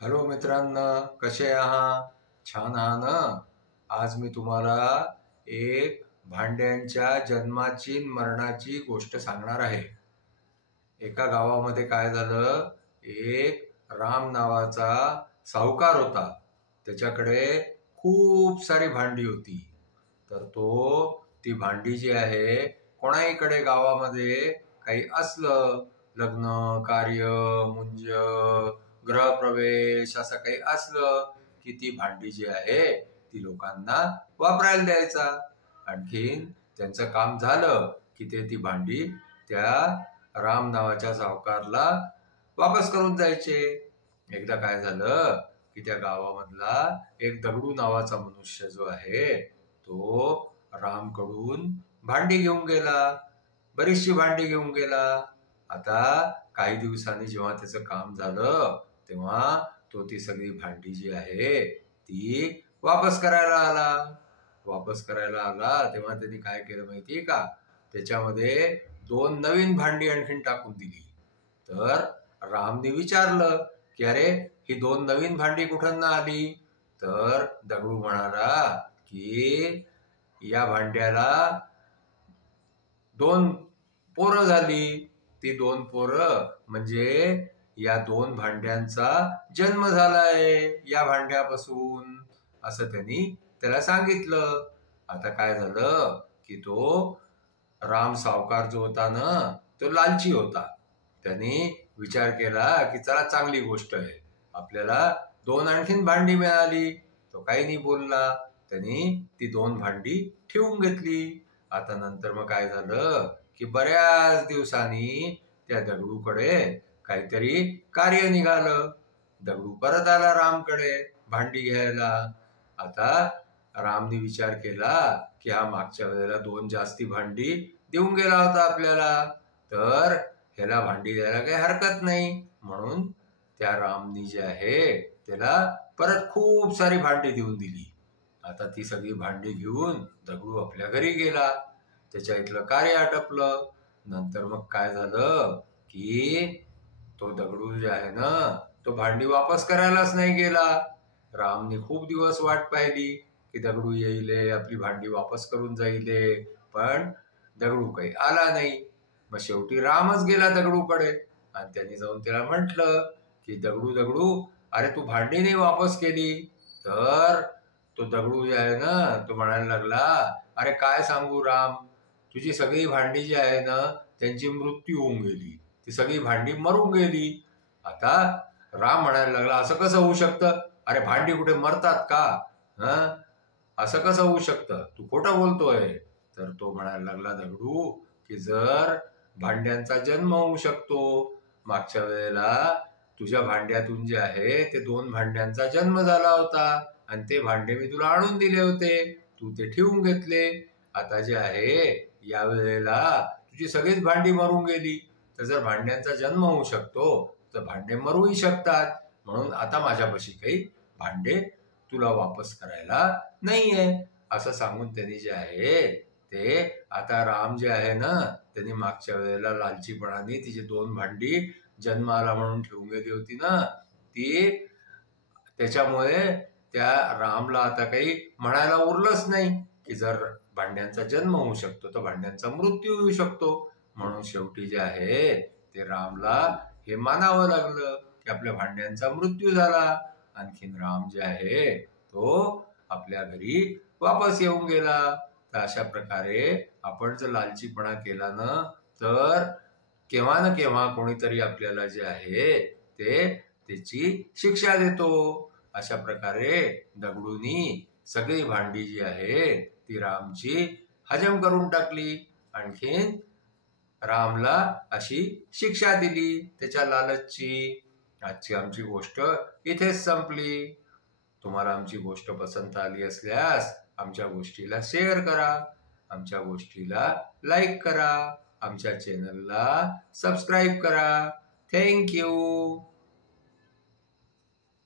Hello मित्रांनो, कसे आहात? छान आहात ना? आज मी तुम्हाला एक भांड्यांच्या जन्माची मरणाची गोष्ट सांगणार आहे. एका गावामध्ये काय झालं, एक राम नावाचा सावकार होता. त्याच्याकडे खूप सारी भांडी होती. तर ती भांडी जी आहे, कोणाहीकडे गावामध्ये काही असलं, लग्न कार्य, मुंज, गृहप्रवेश असं काही असलं की ती भांडी जी आहे ती लोकांना वापरायला द्यायचा. आणखीन त्यांचं काम झालं की ती भांडी त्या राम नावाच्या सावकारला वापस करून जायचे. एकदा काय झालं की त्या गावामधला एक दगडू नावाचा मनुष्य जो आहे तो रामकडून भांडी घेऊन गेला, बरीचशी भांडी घेऊन गेला. आता काही दिवसांनी जेव्हा त्याचं काम झालं तेव्हा ती सगळी भांडी जी आहे ती वापस करायला आला. तेव्हा त्यांनी काय केलं माहितीये का, त्याच्यामध्ये 2 नवीन भांडी आणखीन टाकून दिली. तर रामने विचारलं की अरे, ही 2 नवीन भांडी कुठून आली? तर दगडू म्हणाला की या भांड्याला 2 पोरं झाली. ती 2 पोरं म्हणजे या 2 भांड्यांचा जन्म झालाय या भांड्यापासून, असं त्यांनी त्याला सांगितलं. आता काय झालं की तो राम सावकार जो होता ना, तो लालची होता. त्यांनी विचार केला की चला, चांगली गोष्ट आहे, आपल्याला 2 आणखीन भांडी मिळाली. तो काही नाही बोलला. त्यांनी ती 2 भांडी ठेवून घेतली. आता नंतर मग काय झालं की बऱ्याच दिवसांनी त्या दगडूकडे काहीतरी कार्य निघालं. दगडू परत आला रामकडे भांडी घ्यायला. आता रामने विचार केला की हा मागच्या वेळेला 2 जास्ती भांडी देऊन गेला होता आपल्याला, तर ह्याला भांडी द्यायला काही हरकत नाही. म्हणून त्या रामनी जे आहे त्याला परत खूप सारी भांडी देऊन दिली. आता ती सगळी भांडी घेऊन दगडू आपल्या घरी गेला. त्याच्या इथलं कार्य आटपलं. नंतर मग काय झालं की तो दगडू जे आहे ना, तो भांडी वापस करायलाच नाही गेला. रामने खूप दिवस वाट पाहिली की दगडू येईल, आपली भांडी वापस करून जाईल, पण दगडू काही आला नाही. मग शेवटी रामच गेला दगडूकडे आणि त्यांनी जाऊन त्याला म्हटलं की दगडू, अरे तू भांडी नाही वापस केली. तर तो दगडू जे आहे ना, तो म्हणायला लागला, अरे काय सांगू राम, तुझी सगळी भांडी जी आहे ना त्यांची मृत्यू होऊन गेली, ती सगळी भांडी मरून गेली. आता राम म्हणायला लागला, असं कसं होऊ शकतं? अरे भांडी कुठे मरतात का? असं कसं होऊ शकतं? तू खोटं बोलतोय. तर तो म्हणायला लागला दगडू की जर भांड्यांचा जन्म होऊ शकतो, मागच्या वेळेला तुझ्या भांड्यातून जे आहे ते 2 भांड्यांचा जन्म झाला होता आणि ते भांडे मी तुला आणून दिले होते, तू ते ठेवून घेतले. आता जे आहे या वेळेला तुझी सगळीच भांडी मरून गेली. तर जर भांड्यांचा जन्म होऊ शकतो तर भांडे मरूही शकतात. म्हणून आता माझ्यापाशी काही भांडे तुला वापस करायला नाहीये, असं सांगून त्यांनी जे आहे ते, आता राम जे आहे ना, त्यांनी मागच्या वेळेला लालचीपणाने तिची 2 भांडी जन्माला म्हणून ठेवून गेली होती ना, ती त्याच्यामुळे त्या रामला आता काही म्हणायला उरलंच नाही की जर भांड्यांचा जन्म होऊ शकतो तर भांड्यांचा मृत्यू होऊ शकतो. म्हणून शेवटी जे आहे ते रामला हे मानावं लागलं की आपल्या भांड्यांचा मृत्यू झाला. आणखीन राम जे आहे तो आपल्या घरी वापस येऊन गेला. तर अशा प्रकारे आपण जर लालचीपणा केला ना, तर केव्हा ना केव्हा कोणीतरी आपल्याला जे आहे ते त्याची शिक्षा देतो. अशा प्रकारे दगडूनी सगळी भांडी जी आहे ती रामची हजम करून टाकली. आणखीन रामला अशी शिक्षा दिली त्याच्या लालचची. आजची आमची गोष्ट इथेच संपली. तुम्हाला आमची गोष्ट पसंत आली असल्यास आमच्या गोष्टीला शेअर करा, आमच्या गोष्टीला लाईक करा, आमच्या चॅनलला सबस्क्राईब करा. थँक्यू.